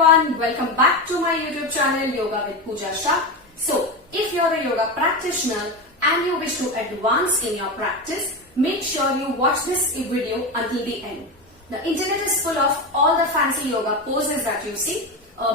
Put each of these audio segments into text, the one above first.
everyone, welcome back to my YouTube channel Yoga with Pooja Shah. So, if you're a yoga practitioner and you wish to advance in your practice, make sure you watch this video until the end. The internet is full of all the fancy yoga poses that you see,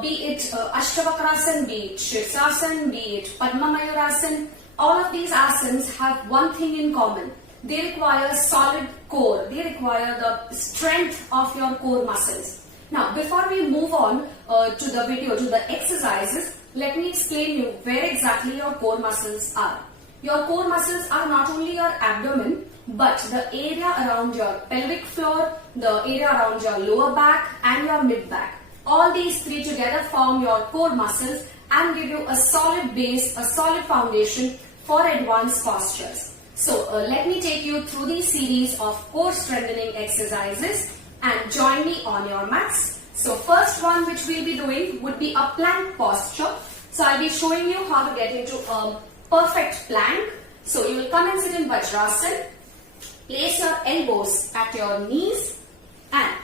be it Ashtavakrasan, be it Shirsasan, be it Padma Mayurasana. All of these asanas have one thing in common. They require solid core. They require the strength of your core muscles. Now, before we move on to the video, to the exercises, let me explain you where exactly your core muscles are. Your core muscles are not only your abdomen, but the area around your pelvic floor, the area around your lower back and your mid back. All these three together form your core muscles and give you a solid base, a solid foundation for advanced postures. So, let me take you through the series of core strengthening exercises and join me on your mats. So, first one which we'll be doing would be a plank posture. So, I'll be showing you how to get into a perfect plank. So, you will come and sit in Vajrasana. Place your elbows at your knees and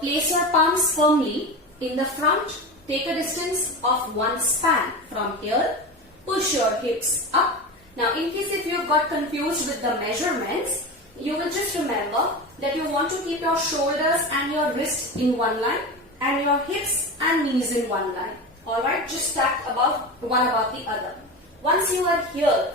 place your palms firmly in the front. Take a distance of one span from here. Push your hips up. Now, in case if you got confused with the measurements, you will just remember that you want to keep your shoulders and your wrists in one line and your hips and knees in one line. Alright, just stacked one above the other. Once you are here,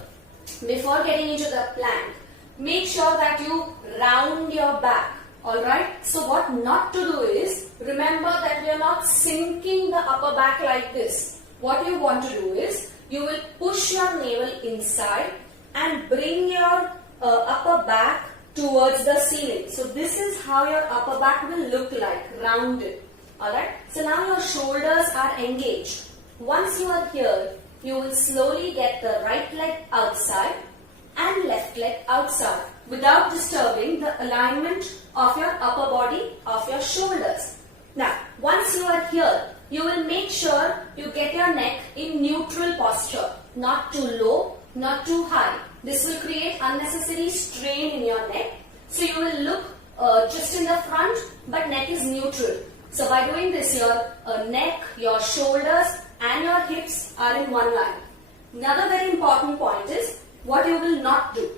before getting into the plank, make sure that you round your back. Alright, so what not to do is, remember that we are not sinking the upper back like this. What you want to do is, you will push your navel inside and bring your upper back towards the ceiling. So this is how your upper back will look like, rounded. Alright, so now your shoulders are engaged. Once you are here, you will slowly get the right leg outside and left leg outside without disturbing the alignment of your upper body, of your shoulders. Now, once you are here, you will make sure you get your neck in neutral posture, not too low, not too high. This will create unnecessary strain in your neck. So you will look just in the front, but neck is neutral. So by doing this, your neck, your shoulders and your hips are in one line. Another very important point is what you will not do.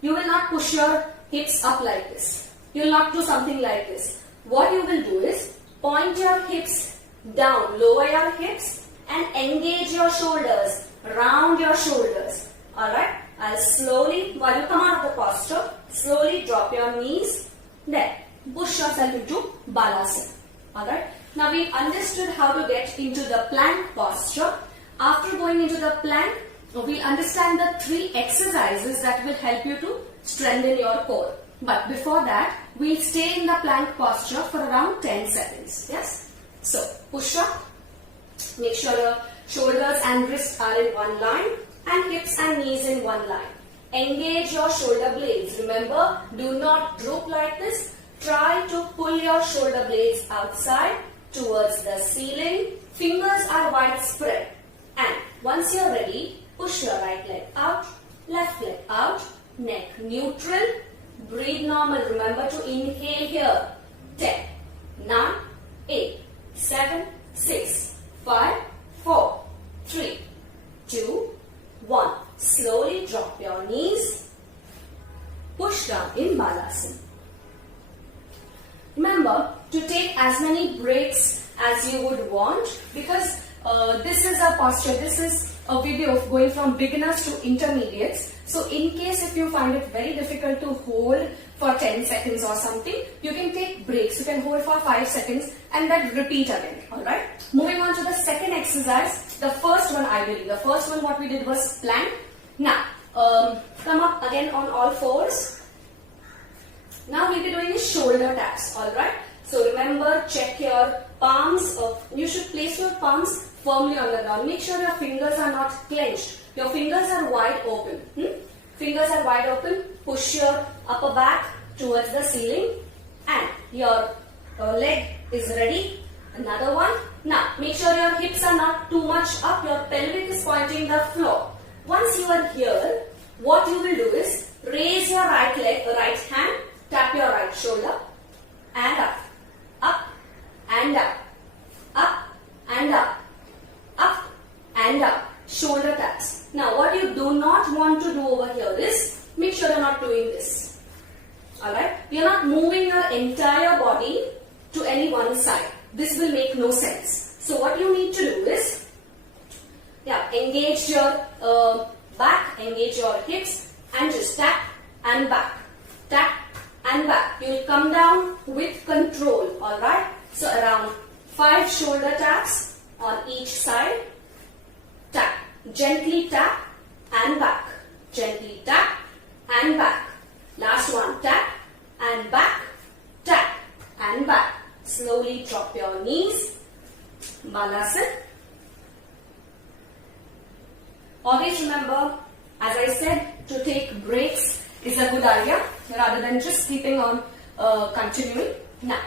You will not push your hips up like this. You will not do something like this. What you will do is point your hips down, lower your hips and engage your shoulders, round your shoulders. Alright, I'll slowly, while you come out of the posture, slowly drop your knees, then push yourself into Balasana. Alright, now we've understood how to get into the plank posture. After going into the plank, we'll understand the three exercises that will help you to strengthen your core. But before that, we'll stay in the plank posture for around 10 seconds. Yes? So, push up. Make sure your shoulders and wrists are in one line and hips and knees in one line. Engage your shoulder blades. Remember, do not droop like this. Try to pull your shoulder blades outside towards the ceiling. Fingers are widespread. And once you're ready, push your right leg out, left leg out, neck neutral. Breathe normal. Remember to inhale here. 10, 9, 8, 7, 6, 5, 4, 3, 2, 1. Slowly drop your knees. Push down in Balasana. Remember to take as many breaks as you would want because this is a posture, this is a video of going from beginners to intermediates. So in case if you find it very difficult to hold for 10 seconds or something, you can take breaks. You can hold for 5 seconds and then repeat again. Alright. Moving on to the second exercise. The first one I believe. The first one what we did was plank. Now, come up again on all fours. Now we'll be doing is shoulder taps. Alright. So remember, check your palms. You should place your palms firmly on the ground. Make sure your fingers are not clenched. Your fingers are wide open. Fingers are wide open. Push your upper back towards the ceiling and your leg is ready. Another one. Now, make sure your hips are not too much up. Your pelvic is pointing the floor. Once you are here, what you will do is raise your right leg, right hand, tap your right shoulder and up, up and up. one side. This will make no sense. So what you need to do is, engage your back, engage your hips, and just tap and back, tap and back. You will come down with control, alright? So around 5 shoulder taps on each side. Tap, gently tap and back, gently tap and back. Last one, tap and back, tap and back. Slowly drop your knees. Balasana. Always remember, as I said, to take breaks is a good idea rather than just keeping on continuing. Now,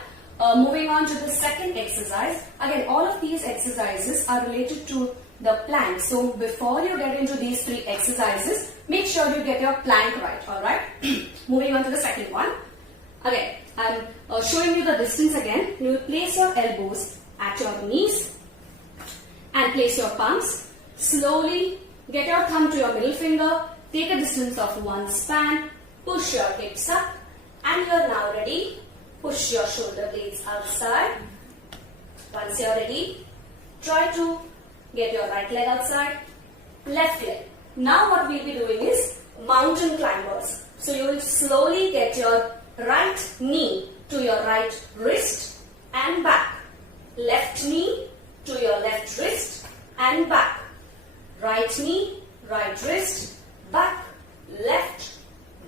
moving on to the second exercise. Again, all of these exercises are related to the plank. So, before you get into these 3 exercises, make sure you get your plank right, alright? Moving on to the second one. Again, I'm showing you the distance again. You will place your elbows at your knees and place your palms. Slowly get your thumb to your middle finger. Take a distance of 1 span. Push your hips up. And you are now ready. Push your shoulder blades outside. Once you are ready, try to get your right leg outside, left leg. Now what we will be doing is mountain climbers. So you will slowly get your right knee to your right wrist and back. Left knee to your left wrist and back. Right knee, right wrist, back, left,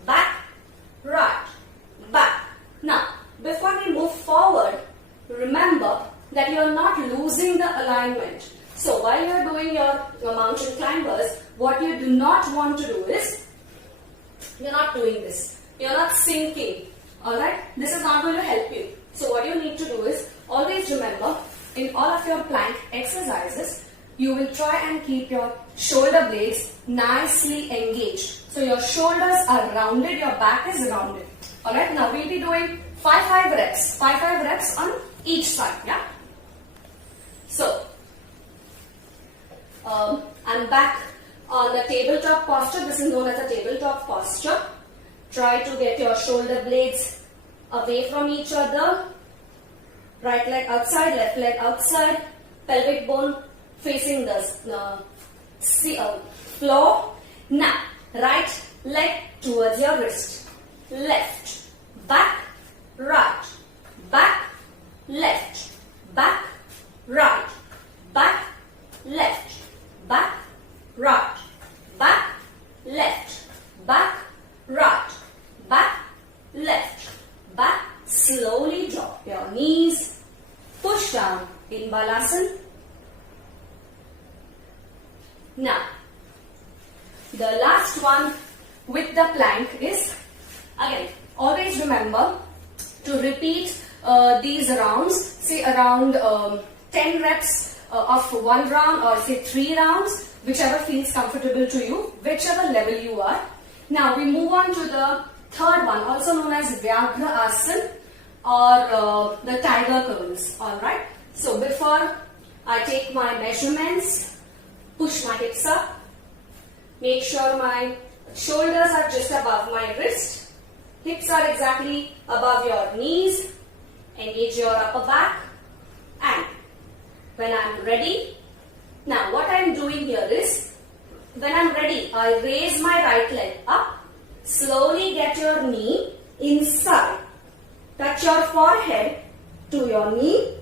back, right, back. Now, before we move forward, remember that you are not losing the alignment. So while you are doing your mountain climbers, what you do not want to do is, you are not doing this. You are not sinking. Alright? This is not going to help you. So what you need to do is, always remember, in all of your plank exercises, you will try and keep your shoulder blades nicely engaged. So your shoulders are rounded, your back is rounded. Alright? Now we'll be doing 5 reps. 5 reps on each side. Yeah? So, I'm back on the tabletop posture. This is known as a tabletop posture. Try to get your shoulder blades away from each other. Right leg outside, left leg outside. Pelvic bone facing the floor. Now, right leg towards your wrist. Left, back, right, back, left, back, right, back, left, back, right, back, left, back, right, back, left, back. Slowly drop your knees. Push down in Balasana. Now, the last one with the plank is, again, always remember to repeat these rounds, say around 10 reps of 1 round or say 3 rounds, whichever feels comfortable to you, whichever level you are. Now we move on to the third one, also known as Vyagra Asana or the tiger curls. Alright, so before I take my measurements, push my hips up, make sure my shoulders are just above my wrist, hips are exactly above your knees, engage your upper back, and when I am ready, now what I am doing here is, when I am ready, I raise my right leg up, slowly get your knee inside, touch your forehead to your knee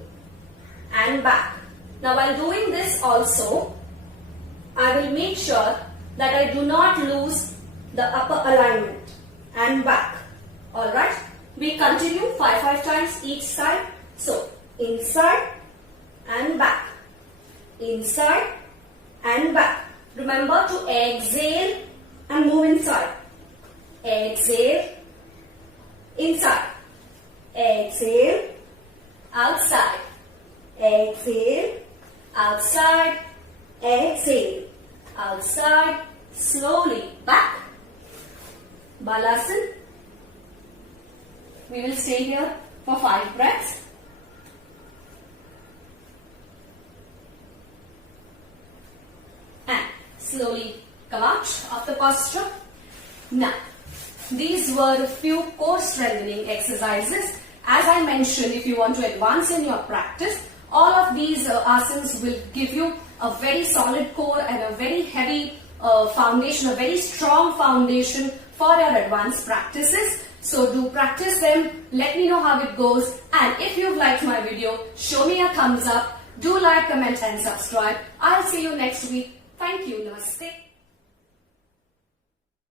and back. Now while doing this also, I will make sure that I do not lose the upper alignment and back. Alright, we continue 5 times each side. So, inside and back, inside and back. Remember to exhale and move inside. Exhale, inside. Exhale, outside. Exhale, outside. Exhale, outside. Slowly back. Balasana. We will stay here for 5 breaths. And slowly come out of the posture. Now, these were a few core strengthening exercises, As I mentioned, if you want to advance in your practice, all of these asanas will give you a very solid core and a very heavy foundation, a very strong foundation for your advanced practices. So do practice them, let me know how it goes, and if you've liked my video, show me a thumbs up, do like, comment and subscribe. I'll see you next week. Thank you. Namaste.